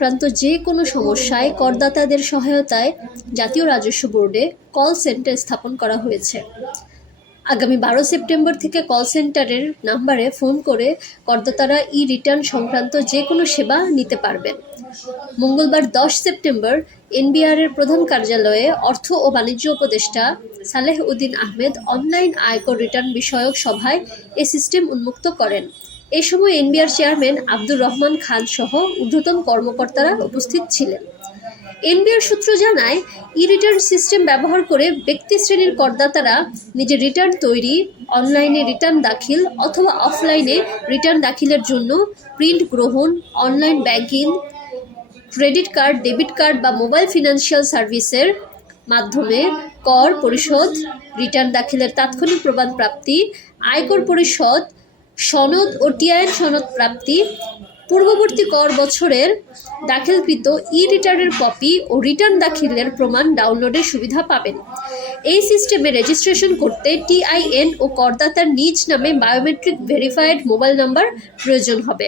সংক্রান্ত যে কোনো সমস্যায় করদাতাদের সহায়তায় জাতীয় রাজস্ব বোর্ডে কল সেন্টার স্থাপন করা হয়েছে। আগামী বারো সেপ্টেম্বর থেকে কল সেন্টারের নাম্বারে ফোন করে করদাতারা ই রিটার্ন সংক্রান্ত যে কোনো সেবা নিতে পারবেন। মঙ্গলবার দশ সেপ্টেম্বর এনবিআরের প্রধান কার্যালয়ে অর্থ ও বাণিজ্য উপদেষ্টা সালেহ উদ্দিন আহমেদ অনলাইন আয়কর রিটার্ন বিষয়ক সভায় এ সিস্টেম উন্মুক্ত করেন। এ সময় এনবিআর চেয়ারম্যান আব্দুর রহমান খান সহ ঊর্ধ্বতন কর্মকর্তারা উপস্থিত ছিলেন। এনবিআর সূত্র জানায় ই রিটার্ন সিস্টেম ব্যবহার করে ব্যক্তি শ্রেণির করদাতারা নিজের রিটার্ন তৈরি, অনলাইনে রিটার্ন দাখিল অথবা অফলাইনে রিটার্ন দাখিলের জন্য প্রিন্ট গ্রহণ, online banking, credit card, debit card বা মোবাইল ফিনান্সিয়াল সার্ভিসের মাধ্যমে কর পরিশোধ, রিটার্ন দাখিলের তাৎক্ষণিক প্রমাণ প্রাপ্তি আয়কর পরিশোধ সনদ ও টিআইএন সনদ প্রাপ্তি, পূর্ববর্তী কর বছরের দাখিলকৃত ই রিটার্নের কপি ও রিটার্ন দাখিলের প্রমাণ ডাউনলোডের সুবিধা পাবেন। এই সিস্টেমে রেজিস্ট্রেশন করতে টিআইএন ও করদাতার নিজ নামে বায়োমেট্রিক ভেরিফাইড মোবাইল নাম্বার প্রয়োজন হবে।